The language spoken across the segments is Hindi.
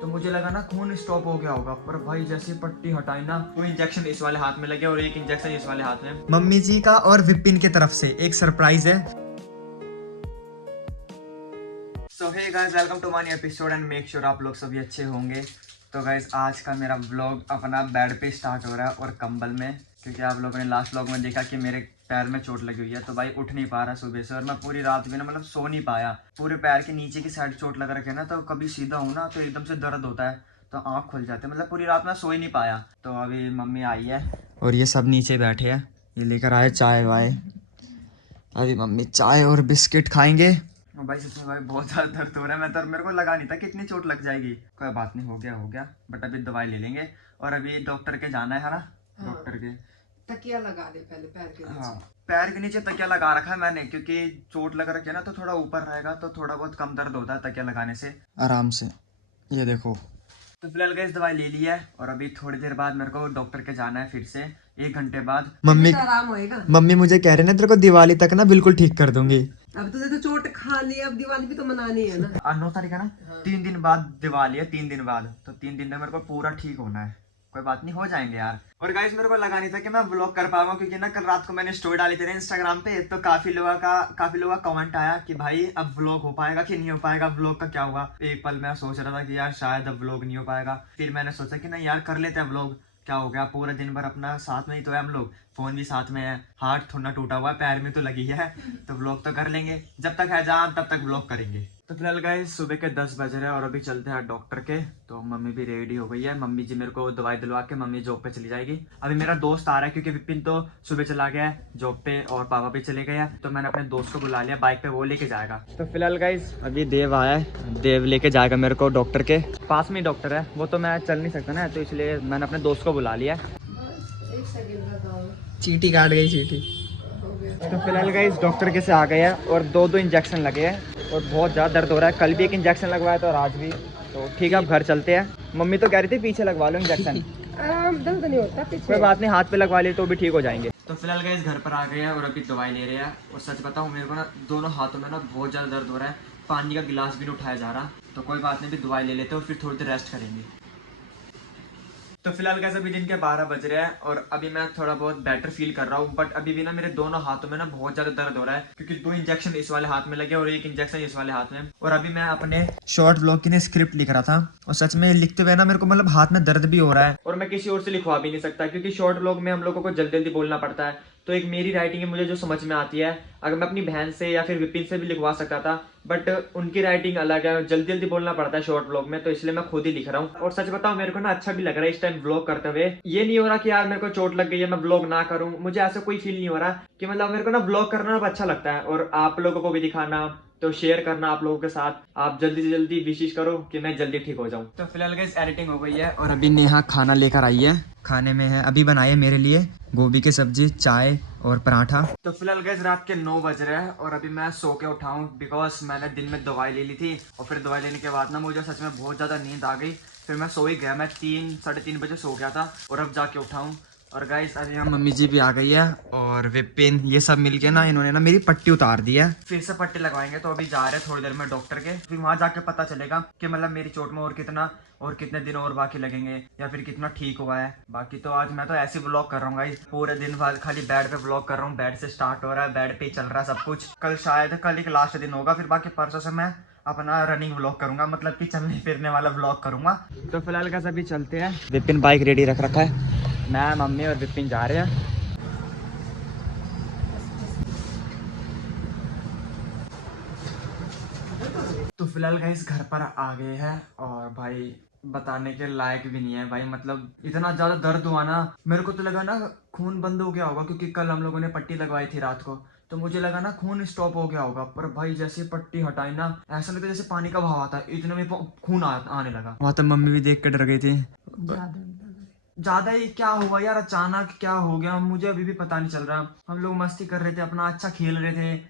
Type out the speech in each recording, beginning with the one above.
तो मुझे लगा ना खून स्टॉप हो गया होगा, पर भाई जैसे पट्टी हटाई ना, वो इंजेक्शन इस वाले हाथ में लगे और एक इंजेक्शन इस वाले हाथ में। मम्मी जी का और विपिन की तरफ से एक सरप्राइज है। So hey guys, welcome to my new episode and make sure आप लोग सभी अच्छे होंगे। तो गाइस आज का मेरा व्लॉग अपना बेड पे स्टार्ट हो रहा है और कंबल में, क्योंकि आप लोगों ने लास्ट व्लॉग में देखा कि मेरे पैर में चोट लगी हुई है, तो भाई उठ नहीं पा रहा सुबह से और मैं पूरी रात भी ना मतलब सो नहीं पाया। पूरे पैर के नीचे की साइड चोट लग रखी है ना, तो कभी सीधा हूँ ना तो एकदम से दर्द होता है, तो आँख खुल जाती है। मतलब पूरी रात मैं सो ही नहीं पाया। तो अभी मम्मी आई है और ये सब नीचे बैठे हैं, ये लेकर आए चाय वाय। अभी मम्मी चाय और बिस्किट खाएंगे। भाई सच में भाई बहुत ज़्यादा दर्द हो रहा है। मैं तो मेरे को लगा नहीं था कि इतनी चोट लग जाएगी। कोई बात नहीं, हो गया। बट अभी दवाई ले लेंगे और अभी डॉक्टर के जाना है ना। हाँ। डॉक्टर के तकिया लगा दे पहले पैर के नीचे। हाँ, पैर के नीचे तकिया लगा रखा है मैंने, क्योंकि चोट लग रखी है ना, तो थोड़ा ऊपर रहेगा तो थोड़ा बहुत कम दर्द होता है तकिया लगाने से आराम से। ये देखो। तो फिलहाल गैस दवाई ले ली है और अभी थोड़ी देर बाद मेरे को डॉक्टर के जाना है फिर से, 1 घंटे बाद। मम्मी आराम होएगा। मम्मी मुझे कह रहे हैं तेरे को दिवाली तक ना बिल्कुल ठीक कर दूंगी। अब तुझे तो चोट खा ली, अब दिवाली भी तो मनानी है ना। 9 तारीख है ना। हाँ। 3 दिन बाद दिवाली है, 3 दिन बाद, तो 3 दिन में मेरे को पूरा ठीक होना है। कोई बात नहीं, हो जाएंगे यार। और गाइस मेरे को लगा नहीं था कि मैं व्लॉग कर पाऊंगा, क्योंकि ना कल रात को मैंने स्टोरी डाली थी ना इंस्टाग्राम पे, तो काफी लोगों का कमेंट आया कि भाई अब व्लॉग हो पाएगा कि नहीं हो पाएगा, व्लॉग का क्या होगा। एक पल मैं सोच रहा था कि यार शायद अब व्लॉग नहीं हो पाएगा, फिर मैंने सोचा कि नहीं यार कर लेते हैं व्लॉग। क्या हो गया, पूरा दिन भर अपना साथ में ही तो है हम लोग, फोन भी साथ में है, हाथ थोड़ा टूटा हुआ है, पैर में तो लगी है, तो व्लॉग तो कर लेंगे। जब तक है जान तब तक व्लॉग करेंगे। तो फिलहाल गाइस सुबह के 10 बज रहे हैं और अभी चलते हैं डॉक्टर के। तो मम्मी भी रेडी हो गई है, मम्मी जी मेरे को दवाई दिलवा के मम्मी जॉब पे चली जाएगी। अभी मेरा दोस्त आ रहा है, क्योंकि विपिन तो सुबह चला गया है जॉब पे और पापा भी चले गए हैं, तो मैंने अपने दोस्त को बुला लिया बाइक पे, वो लेके जाएगा। तो फिलहाल गाइस अभी देव आया है, देव लेके जाएगा मेरे को डॉक्टर के पास में ही डॉक्टर है, वो तो मैं चल नहीं सकता ना, तो इसलिए मैंने अपने दोस्त को बुला लिया। एक सेकंड बताओ। चीटी काट गई चीटी। तो फिलहाल गाइस डॉक्टर के से आ गए हैं और दो इंजेक्शन लगे हैं और बहुत ज़्यादा दर्द हो रहा है। कल भी एक इंजेक्शन लगवाया था और आज भी। तो ठीक है अब घर चलते हैं। मम्मी तो कह रही थी पीछे लगवा लो इंजेक्शन। दर्द नहीं होता पीछे। कोई बात नहीं, हाथ पे लगवा लिए तो भी ठीक हो जाएंगे। तो फिलहाल गाइस घर पर आ गए हैं और अभी दवाई ले रहे हैं। और सच बताऊं मेरे को ना दोनों हाथों में ना बहुत ज़्यादा दर्द हो रहा है, पानी का गिलास भी नहीं उठाया जा रहा। तो कोई बात नहीं, भी दवाई ले लेते हैं और फिर थोड़ी देर रेस्ट करेंगे। तो फिलहाल कैसे अभी दिन के 12 बज रहे हैं और अभी मैं थोड़ा बहुत बेटर फील कर रहा हूँ, बट अभी भी ना मेरे दोनों हाथों में ना बहुत ज्यादा दर्द हो रहा है, क्योंकि 2 इंजेक्शन इस वाले हाथ में लगे और एक इंजेक्शन इस वाले हाथ में। और अभी मैं अपने शॉर्ट ब्लॉग की स्क्रिप्ट लिख रहा था और सच में लिखते हुए ना मेरे को मतलब हाथ में दर्द भी हो रहा है और मैं किसी और से लिखवा भी नहीं सकता, क्योंकि शॉर्ट ब्लॉग में हम लोगों को जल्दी जल्दी बोलना पड़ता है। तो एक मेरी राइटिंग है, मुझे जो समझ में आती है, अगर मैं अपनी बहन से या फिर विपिन से भी लिखवा सकता था, बट उनकी राइटिंग अलग है, जल्दी जल्दी बोलना पड़ता है शॉर्ट ब्लॉग में, तो इसलिए मैं खुद ही लिख रहा हूँ। और सच बताऊं मेरे को ना अच्छा भी लग रहा है इस टाइम ब्लॉग करते हुए। ये नहीं हो रहा कि यार मेरे को चोट लग गई है मैं ब्लॉग ना करूं, मुझे ऐसा कोई फील नहीं हो रहा कि मतलब मेरे को ना ब्लॉग करना अब अच्छा लगता है और आप लोगों को भी दिखाना, तो शेयर करना आप लोगों के साथ। आप जल्दी से जल्दी विशेष करो कि मैं जल्दी ठीक हो जाऊं। तो फिलहाल गाइस एडिटिंग हो गई है और अभी नेहा खाना लेकर आई है। खाने में है अभी बनाई है मेरे लिए गोभी की सब्जी, चाय और पराठा। तो फिलहाल गाइस रात के 9 बज रहे हैं और अभी मैं सो के उठाऊं, बिकॉज मैंने दिन में दवाई ले ली थी और फिर दवाई लेने के बाद ना मुझे सच में बहुत ज़्यादा नींद आ गई। फिर मैं सो ही गया, मैं 3 साढ़े 3 बजे सो गया था और अब जाके उठाऊं। और गाइस अभी हम मम्मी जी भी आ गई है और विपिन, ये सब मिलके ना इन्होंने ना मेरी पट्टी उतार दी है, फिर से पट्टी लगवाएंगे। तो अभी जा रहे हैं थोड़ी देर में डॉक्टर के, फिर वहां जाके पता चलेगा कि मतलब मेरी चोट में और कितने दिन और बाकी लगेंगे या फिर कितना ठीक हुआ है। बाकी तो आज मैं तो ऐसे व्लॉग कर रहा हूँ गाइस, पूरे दिन बाद खाली बेड पे व्लॉग कर रहा हूँ, बेड से स्टार्ट हो रहा है, बेड पे ही चल रहा है सब कुछ। कल शायद कल एक लास्ट दिन होगा, फिर बाकी परसों से मैं अपना रनिंग व्लॉग करूंगा, मतलब कि चलने फिरने वाला व्लॉग करूंगा। तो फिलहाल का सभी चलते हैं। विपिन बाइक रेडी रख रखा है, मैं मम्मी और विपिन जा रहे हैं। तो फिलहाल गाइस घर पर आ गए हैं और भाई बताने के लायक भी नहीं है भाई, मतलब इतना ज्यादा दर्द हुआ ना, मेरे को तो लगा ना खून बंद हो गया होगा, क्योंकि कल हम लोगों ने पट्टी लगवाई थी रात को, तो मुझे लगा ना खून स्टॉप हो गया होगा, पर भाई जैसे पट्टी हटाई ना ऐसा लगता जैसे पानी का बहाव आता है, इतने में खून आने लगा। वहां तो मम्मी भी देख के डर गई थी। ज्यादा ही क्या हुआ यार, अचानक क्या हो गया मुझे अभी भी पता नहीं चल रहा। हम लोग मस्ती कर रहे थे, अपना अच्छा खेल रहे थे,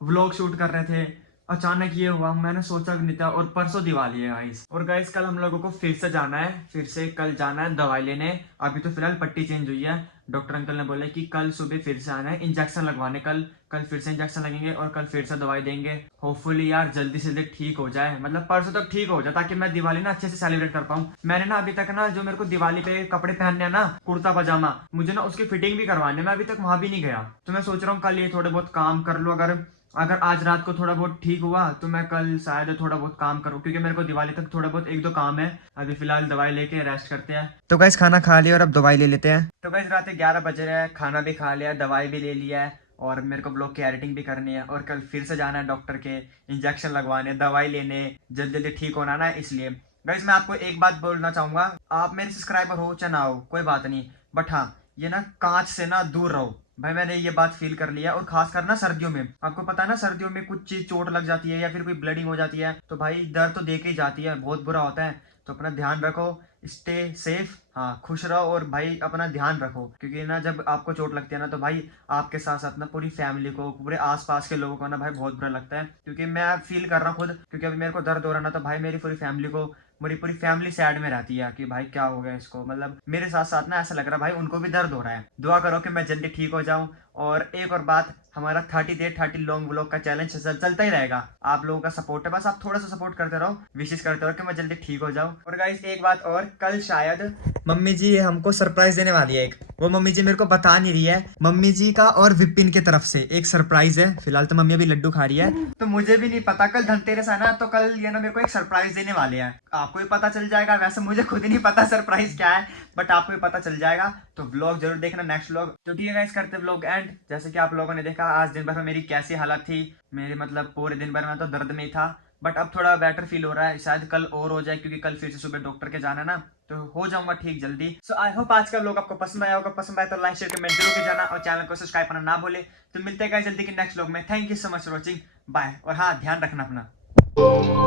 व्लॉग शूट कर रहे थे, अचानक ये हुआ, मैंने सोचा भी नहीं था। और परसों दिवाली है गाइस, और गाइस कल हम लोगों को फिर से जाना है, फिर से कल जाना है दवाई लेने। अभी तो फिलहाल पट्टी चेंज हुई है, डॉक्टर अंकल ने बोला कि कल सुबह फिर से आना है इंजेक्शन लगवाने। कल कल फिर से इंजेक्शन लगेंगे और कल फिर से दवाई देंगे। होपफुली यार जल्दी से जल्दी ठीक हो जाए, मतलब परसों तक ठीक हो जाए, ताकि मैं दिवाली ना अच्छे से सेलिब्रेट कर पाऊँ। मैंने ना अभी तक ना जो मेरे को दिवाली पे कपड़े पहनने हैं ना, कुर्ता पजामा, मुझे ना उसकी फिटिंग भी करवानी है। मैं अभी तक वहां भी नहीं गया, तो मैं सोच रहा हूँ कल ये थोड़े बहुत काम कर लूँ। अगर अगर आज रात को थोड़ा बहुत ठीक हुआ तो मैं कल शायद थोड़ा बहुत काम करूँ, क्योंकि मेरे को दिवाली तक थोड़ा बहुत एक दो काम है। अभी फिलहाल दवाई लेके रेस्ट करते हैं। तो गाइस खाना खा लिया और अब दवाई ले लेते हैं। तो गाइस रात के 11 बज रहे हैं, खाना भी खा लिया, दवाई भी ले लिया है और मेरे को ब्लॉग की एडिटिंग भी करनी है और कल फिर से जाना है डॉक्टर के, इंजेक्शन लगवाने, दवाई लेने, जल्दी जल्दी ठीक होना ना। इसलिए गाइस मैं आपको एक बात बोलना चाहूंगा, आप मेरे सब्सक्राइबर हो चाहे ना हो कोई बात नहीं, बट हाँ ये ना कांच से ना दूर रहो भाई। मैंने ये बात फील कर लिया, और खासकर ना सर्दियों में, आपको पता है ना सर्दियों में कुछ चीज चोट लग जाती है या फिर कोई ब्लीडिंग हो जाती है तो भाई दर्द तो दे के ही जाती है, बहुत बुरा होता है। तो अपना ध्यान रखो, स्टे सेफ, हाँ खुश रहो और भाई अपना ध्यान रखो, क्योंकि ना जब आपको चोट लगती है ना तो भाई आपके साथ साथ ना पूरी फैमिली को, पूरे आसपास के लोगों को ना भाई बहुत बुरा लगता है। क्योंकि मैं फील कर रहा हूँ खुद, क्योंकि अभी मेरे को दर्द हो रहा है ना तो भाई मेरी पूरी फैमिली को, मेरी पूरी फैमिली सैड में रहती है कि भाई क्या हो गया इसको, मतलब मेरे साथ साथ ना ऐसा लग रहा है भाई उनको भी दर्द हो रहा है। दुआ करो कि मैं जल्दी ठीक हो जाऊं। और एक और बात, हमारा 30 डे 30 लॉन्ग व्लॉग का चैलेंज चलता ही रहेगा। आप लोगों का सपोर्ट है, बस आप थोड़ा सा सपोर्ट करते रहो, विशेष करते रहो कि मैं जल्दी ठीक हो जाऊं। और गाइस एक बात और, कल शायद मम्मी जी हमको सरप्राइज देने वाली है एक, वो मम्मी जी मेरे को बता नहीं रही है। मम्मी जी का और विपिन की तरफ से एक सरप्राइज है। फिलहाल तो मम्मी अभी लड्डू खा रही है, तो मुझे भी नहीं पता। कल धनतेरस है ना, तो कल ये ना मेरे को एक सरप्राइज देने वाले हैं। आपको भी पता चल जाएगा, वैसे मुझे खुद ही नहीं पता सरप्राइज क्या है, बट आपको भी पता चल जाएगा। तो व्लॉग जरूर देखना, नेक्स्ट व्लॉग। तो ठीक है गाइस, करते व्लॉग एंड। जैसे कि आप लोगों ने देखा आज दिन भर में मेरी कैसी हालत थी, मेरी मतलब पूरे दिन भर में तो दर्द में ही था, बट अब थोड़ा बेटर फील हो रहा है। शायद कल और हो जाए, क्योंकि कल फिर से सुबह डॉक्टर के जाना ना, तो हो जाऊंगा ठीक जल्दी। सो आई होप आज का व्लॉग आपको पसंद आया होगा। पसंद आया तो लाइक शेयर कमेंट जरूर जाना और चैनल को सब्सक्राइब करना ना भूले। तो मिलते हैं जल्दी के नेक्स्ट व्लॉग में। Thank you so much for watching, bye. और हाँ ध्यान रखना अपना।